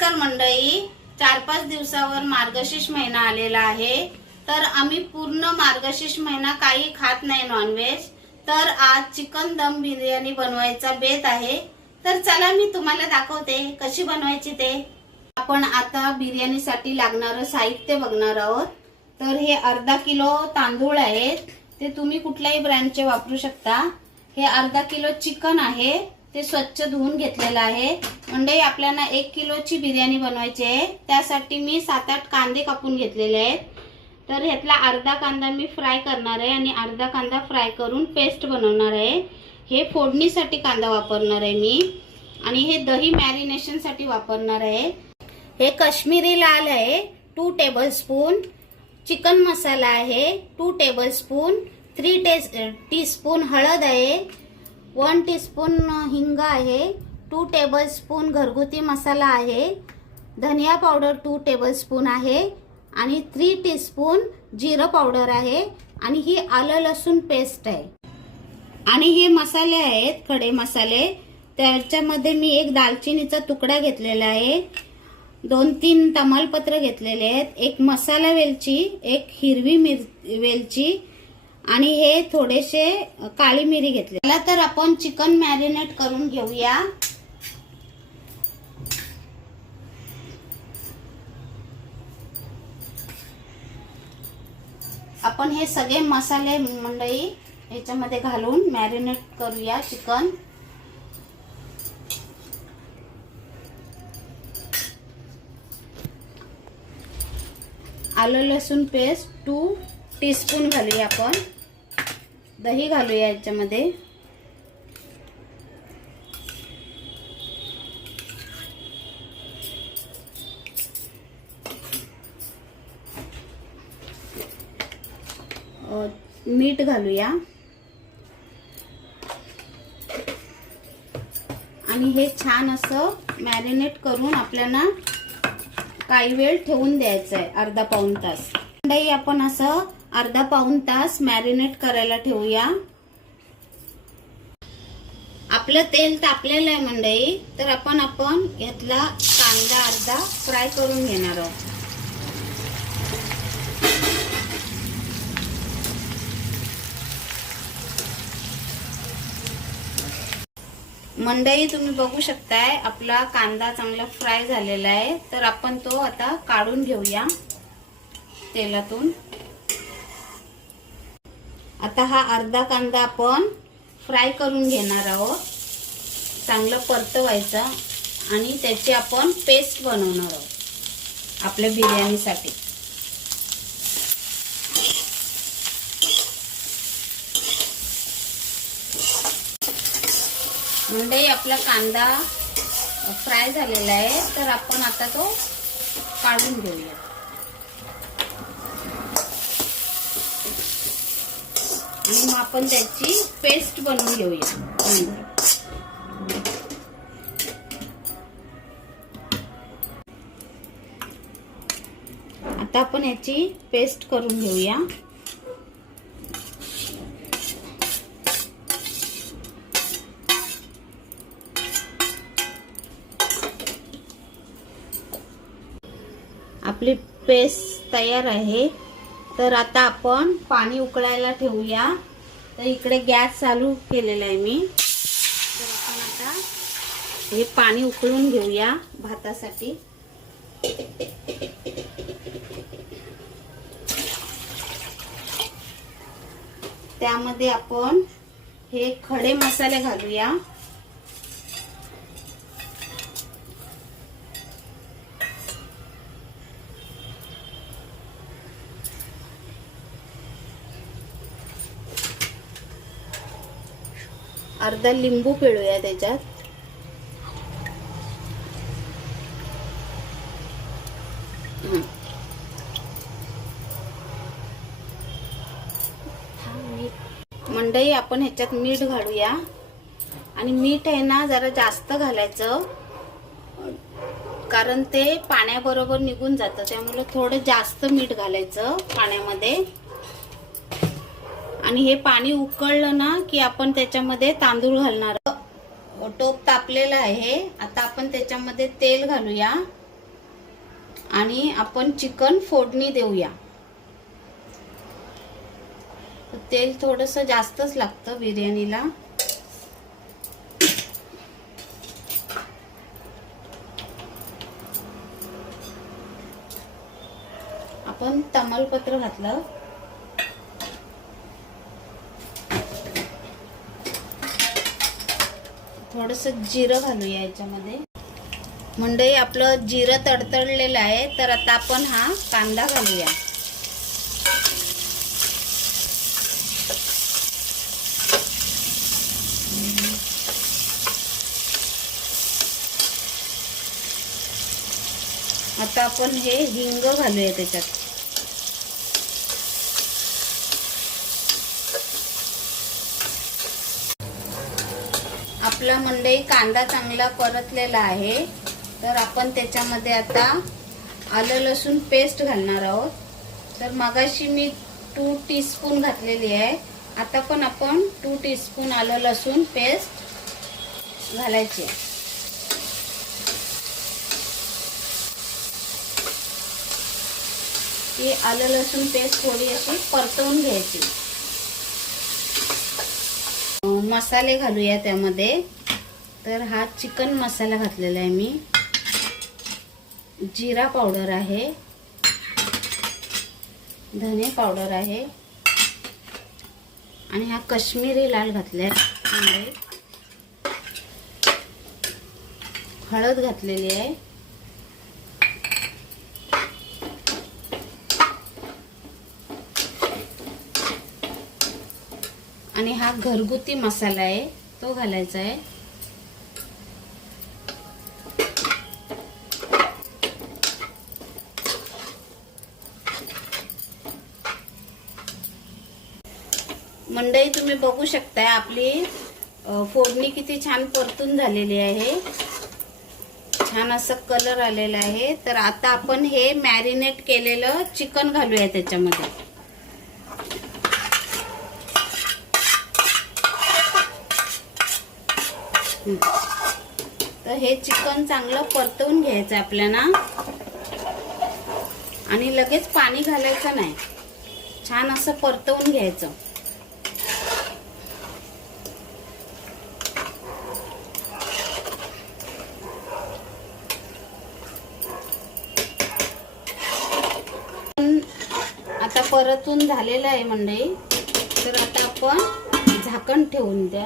नमस्कार मंडळी, 4-5 दिवसावर मार्गशीर्ष महिना आलेला आहे. तर आम्ही पूर्ण मार्गशीर्ष महिना काही खात नाही नॉनव्हेज. तर आज चिकन दम बिर्याणी बनवायचा बेत आहे. तर चला मी तुम्हाला दाखवते कशी बनवायची ते. आपण आता बिर्याणीसाठी लागणारं साहित्य बघणार आहोत. तर हे अर्धा किलो तांदूळ आहेत, ते तुम्ही कुठल्याही ब्रँडचे वापरू शकता. हे अर्धा किलो चिकन आहे, ते स्वच्छ धुवून घेतलेलं आहे. मंडळी आपल्याला 1 किलोची बिर्याणी बनवायची आहे, त्यासाठी मी 7-8 कांदे कापून घेतलेले आहेत. तर ह्यातला अर्धा कांदा मी फ्राय करणार आहे आणि अर्धा कांदा फ्राय करून पेस्ट बनवणार आहे. हे फोडणीसाठी कांदा वापरणार आहे मी, आणि हे दही मॅरिनेशनसाठी वापरणार आहे. हे काश्मीरी लाल आहे 2 टेबलस्पून. चिकन मसाला आहे 2 टेबलस्पून. 3 टीस्पून हळद आहे. 1 टीस्पून हिंग आहे. 2 टेबलस्पून घरगुती मसाला आहे. धनिया पावडर 2 टेबलस्पून आहे आणि 3 टीस्पून जिरं पावडर आहे. आणि ही आलं लसूण पेस्ट आहे. आणि हे मसाले आहेत खडे मसाले. त्याच्यामध्ये मी एक दालचिनीचा तुकडा घेतलेला आहे, 2-3 तमालपत्र घेतलेले आहेत, एक मसाला वेलची, एक हिरवी वेलची आणि हे थोडेसे काळी मिरी घेतले. चला तर आपण चिकन मॅरिनेट करून घेऊया. आपण हे सगळे मसाले मंडळी याच्यामध्ये घालून मॅरिनेट करूया चिकन. आलं लसूण पेस्ट 2 टीस्पून घालूया आपण. दही घालूया याच्यामध्ये. मीठ घालूया आणि हे छान असं मॅरिनेट करून आपल्याला काही वेळ ठेवून द्यायचं आहे, अर्धा पाऊण तास. मंडळी आपण असं अर्धा पाऊण तास मॅरिनेट करायला ठेवूया. आपलं तेल तापलेलं आहे मंडळी. तर आपण यातला कांदा अर्धा फ्राय करून घेणार आहोत. मंडळी तुम्ही बघू शकताय आपला कांदा चांगला फ्राय झालेला आहे. तर आपण तो आता काढून घेऊया तेलातून. आता हा अर्धा कांदा आपण फ्राय करून घेणार आहोत. चांगलं परतवायचं आणि त्याची आपण पेस्ट बनवणार आहोत आपल्या बिर्याणीसाठी. मंडळी आपला कांदा फ्राय झालेला आहे, तर आपण आता तो काढून घेऊया. आणि मग आपण त्याची पेस्ट बनवून घेऊया. आता आपण याची पेस्ट करून घेऊया. आपली पेस्ट तयार आहे. तर आता आपण पाणी उकळायला ठेवूया. तर इकडे गॅस चालू केलेला आहे मी. तर आपण आता हे पाणी उकळून घेऊया भातासाठी. त्यामध्ये आपण हे खडे मसाले घालूया. अर्धा लिंबू पिळूया त्याच्यात. मंडळी आपण ह्याच्यात मीठ घालूया. आणि मीठ आहे ना जरा जास्त घालायचं, कारण ते पाण्याबरोबर निघून जातं. त्यामुळे थोडं जास्त मीठ घालायचं पाण्यामध्ये. आणि हे पाणी उकळलं ना की आपण त्याच्यामध्ये तांदूळ घालणार. टोप तापलेला आहे. आता आपण त्याच्यामध्ये तेल घालूया. आणि आपण चिकन फोडणी देऊया. तेल थोडंसं जास्तच लागतं बिर्याणीला. आपण तमालपत्र घातलं. थोडंसं जिरं घालूया याच्यामध्ये. मंडळी आपलं जिरं तडतडलेलं आहे, तर आता आपण हा कांदा घालूया. आता आपण हे हिंग घालूया त्याच्यात. आपला मंडई कांदा चांगला परतलेला आहे, तर आपण त्याच्यामध्ये आता आलं लसूण पेस्ट घालणार आहोत. तर मगाशी मी 2 टीस्पून घातलेली आहे, आता पण आपण 2 टीस्पून आलं लसूण पेस्ट घालायची. ही आलं लसूण पेस्ट थोडी अशी परतवून घ्यायची. मसाले घालूया त्यामध्ये. तर हा चिकन मसाला घातलेला आहे मी. जिरा पावडर आहे, धने पावडर आहे आणि हा काश्मीरी लाल घातलाय. हळद घातलेली आहे आणि हा घरगुती मसाला आहे तो घालायचा आहे. मंडई तुम्ही बघू शकताय आपली फोडणी किती छान परतून झालेली आहे. छान असं कलर आलेला आहे. तर आता आपण हे मॅरिनेट केलेलं चिकन घालूया त्याच्यामध्ये. तर हे चिकन चांगलं परतवून घ्यायचं आपल्याला आणि लगेच पाणी घालायचं नाही. छान असं परतवून घ्यायचं. आता परतून झालेलं आहे मंडळी. तर आता आपण झाकण ठेवून द्या.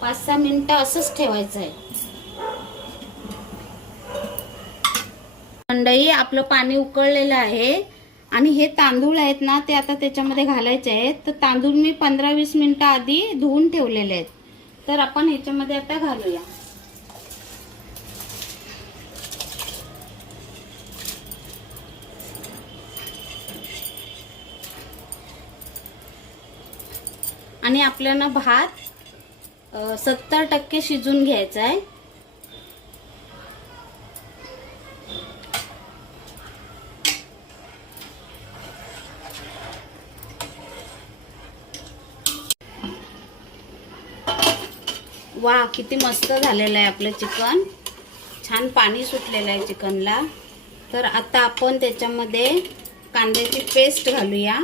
5-6 मिनिटं असंच ठेवायचं आहे. मंडळी आपलं पाणी उकळलेलं आहे आणि हे तांदूळ आहेत ना ते आता त्याच्यामध्ये घालायचे आहेत. तर तांदूळ मी 15-20 मिनिटं आधी धुवून ठेवलेले आहेत. तर आपण ह्याच्यामध्ये आता घालूया. आणि आपल्याला भात 70% शिजून घ्यायचा आहे. वा, किती मस्त झालेलं आहे आपलं चिकन. छान पाणी सुटलेलं आहे चिकनला. तर आता आपण त्याच्यामध्ये कांद्याची पेस्ट घालूया.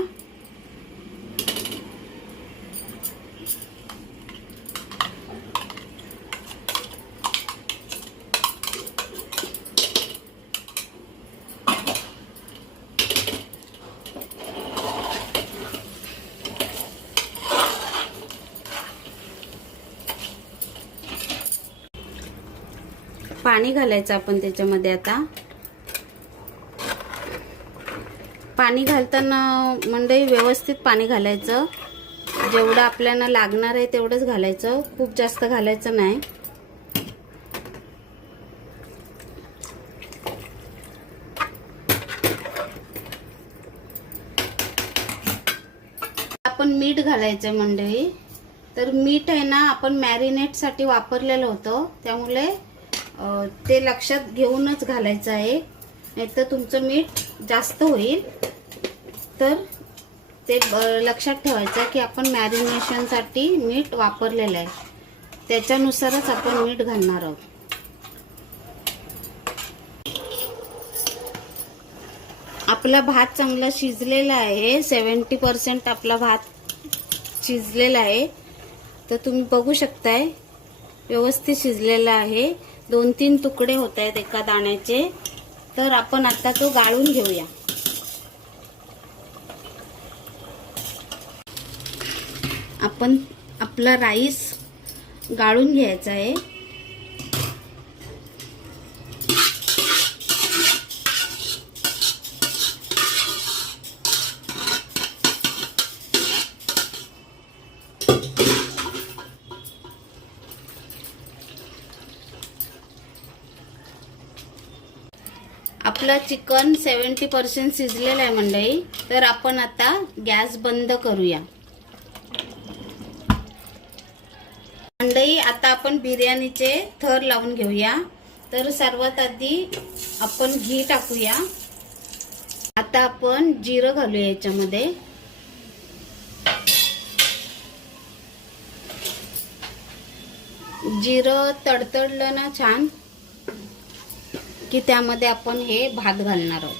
पाणी घालायचं आपण त्याच्यामध्ये. आता पाणी घालताना मंडळी व्यवस्थित पाणी घालायचं. जेवढं आपल्याला लागणार आहे तेवढंच घालायचं, खूप जास्त घालायचं नाही. आपण मीठ घालायचं मंडळी. तर मीठ आहे ना आपण मॅरिनेटसाठी वापरलेलं होतं, त्यामुळे ते लक्षात घेऊनच घालायचं आहे, नाहीतर तुमचं मीठ जास्त होईल. तर ते लक्षात ठेवायचं की आपण मॅरिनेशनसाठी मीठ वापरलेलं आहे, त्याच्यानुसारच आपण मीठ घालणार आहोत. आपला भात चांगला शिजलेला आहे. 70% आपला भात शिजलेला आहे. तर तुम्ही बघू शकताय व्यवस्थित शिजलेला आहे. 2-3 तुकडे होत आहेत एका दाण्याचे. तर आपण आता तो गाळून घेऊया. आपण आपला राईस गाळून घ्यायचा आहे. आपलं चिकन 70% शिजलेलं आहे मंडळी. तर आपण आता गॅस बंद करूया. मंडळी आता आपण बिर्याणीचे थर लावून घेऊया. तर सर्वात आधी आपण घी टाकूया. आता आपण जिरं घालूया याच्यामध्ये. जिरं तडतडलं ना छान की त्यामध्ये आपण हे भात घालणार आहोत.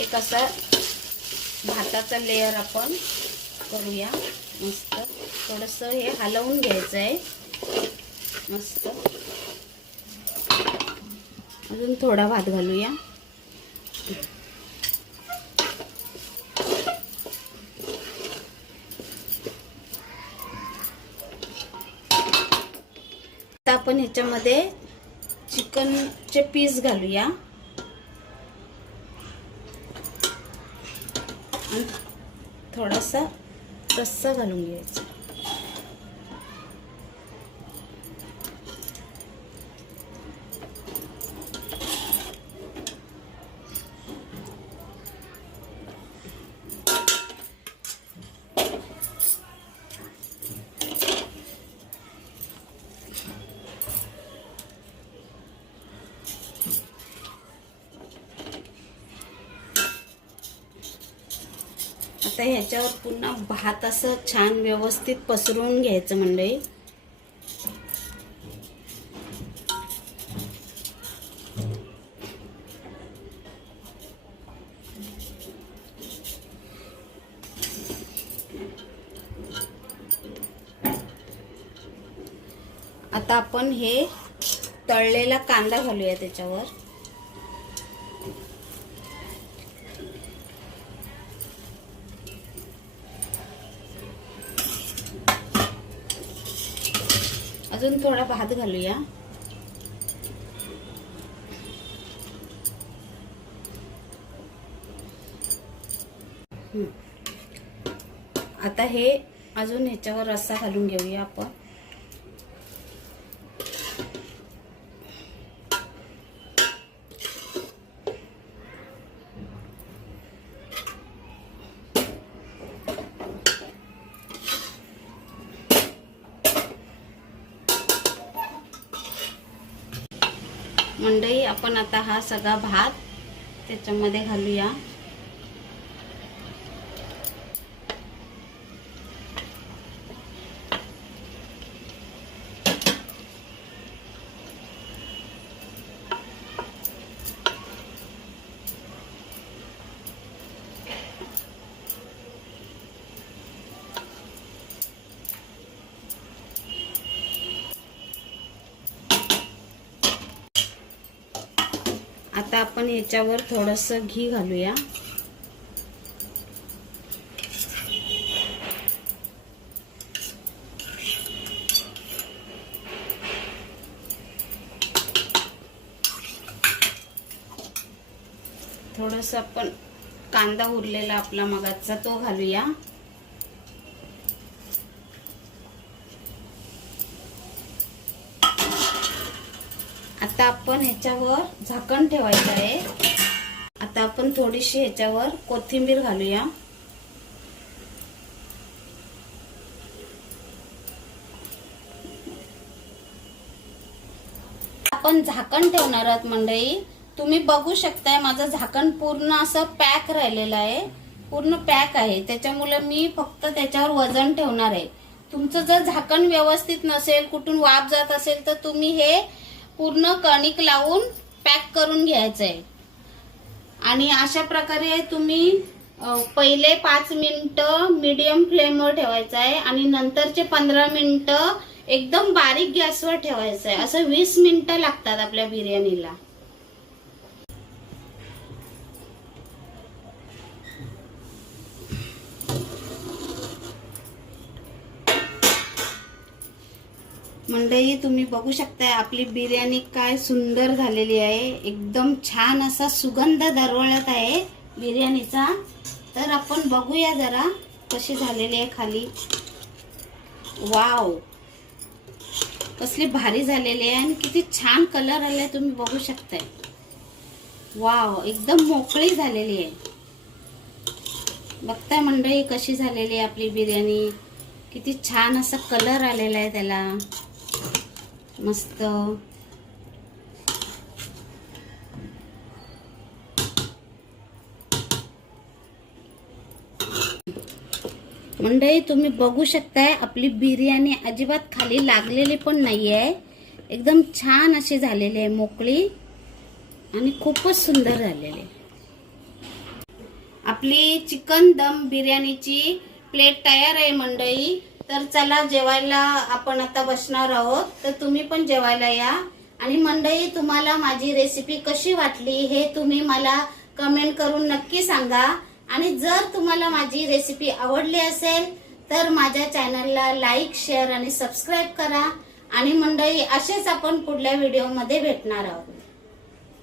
एक असा भाताचा लेयर आपण करूया. मस्त थोडंसं हे हलवून घ्यायचं आहे. मस्त अजून थोडा भात घालूया. आता आपण ह्याच्यामध्ये चिकनचे पीस घालूया आणि थोडासा रस्सा घालून घ्यायचा. आता ह्याच्यावर पुन्हा भात असं छान व्यवस्थित पसरवून घ्यायचं मंडळी. आता आपण हे तळलेला कांदा घालूया त्याच्यावर. अजून थोडा भात घालूया. आता हे अजून ह्याच्यावर रस्सा घालून घेऊया आपण. मंडळी आपण आता हा सगळा भात त्याच्यामध्ये घालूया. आता आपण याच्यावर थोडंसं घी घालूया. थोडंसं आपण कांदा उरलेला आपला मगाचा तो घालूया. आता आपण ह्याच्यावर झाकण ठेवायचं आहे. आता आपण थोडीशी ह्याच्यावर कोथिंबीर घालूया. आपण झाकण ठेवणार आहोत मंडळी. तुम्ही बघू शकताय माझं झाकण पूर्ण असं पॅक राहिलेलं आहे, पूर्ण पॅक आहे. त्याच्यामुळे मी फक्त त्याच्यावर वजन ठेवणार आहे. तुमचं जर झाकण व्यवस्थित नसेल, कुठून वाफ जात असेल, तर तुम्ही हे पूर्ण कणिक लावून पॅक करून घ्यायचं आहे. आणि अशा प्रकारे तुम्ही पहिले 5 मिनिटं मीडियम फ्लेमवर ठेवायचं आहे आणि नंतरचे 15 मिनिटं एकदम बारीक गॅसवर ठेवायचं आहे. असं 20 मिनिटं लागतात आपल्या बिर्याणीला. मंडळी तुम्ही बघू शकताय आपली बिर्याणी काय सुंदर झालेली आहे. एकदम छान असा सुगंध दरवळत आहे बिर्याणीचा. तर आपण बघूया जरा कशी झालेली आहे खाली. वाव, कसली भारी झालेली आहे आणि किती छान कलर आलाय तुम्ही बघू शकताय. वाव, एकदम मोकळी झालेली आहे. बघताय मंडळी कशी झालेली आहे आपली बिर्याणी. किती छान असा कलर आलेला आहे त्याला, मस्त. मंडळी तुम्ही बघू शकताय आपली बिर्याणी अजिबात खाली लागलेली पण नाहीये. एकदम छान अशी झालेली आहे, मोकळी आणि खूपच सुंदर झालेली. आपली चिकन दम बिर्याणीची प्लेट तयार आहे मंडळी. तर चला जेवायला आपण आता बसणार आहोत. तर तुम्ही पण जेवायला या. आणि मंडळी तुम्हाला माझी रेसिपी कशी वाटली हे तुम्ही मला कमेंट करून नक्की सांगा. आणि जर तुम्हाला माझी रेसिपी आवडली असेल तर माझ्या चॅनलला लाईक, शेअर आणि सबस्क्राईब करा. आणि मंडळी असेच आपण पुढल्या व्हिडिओमध्ये भेटणार आहोत.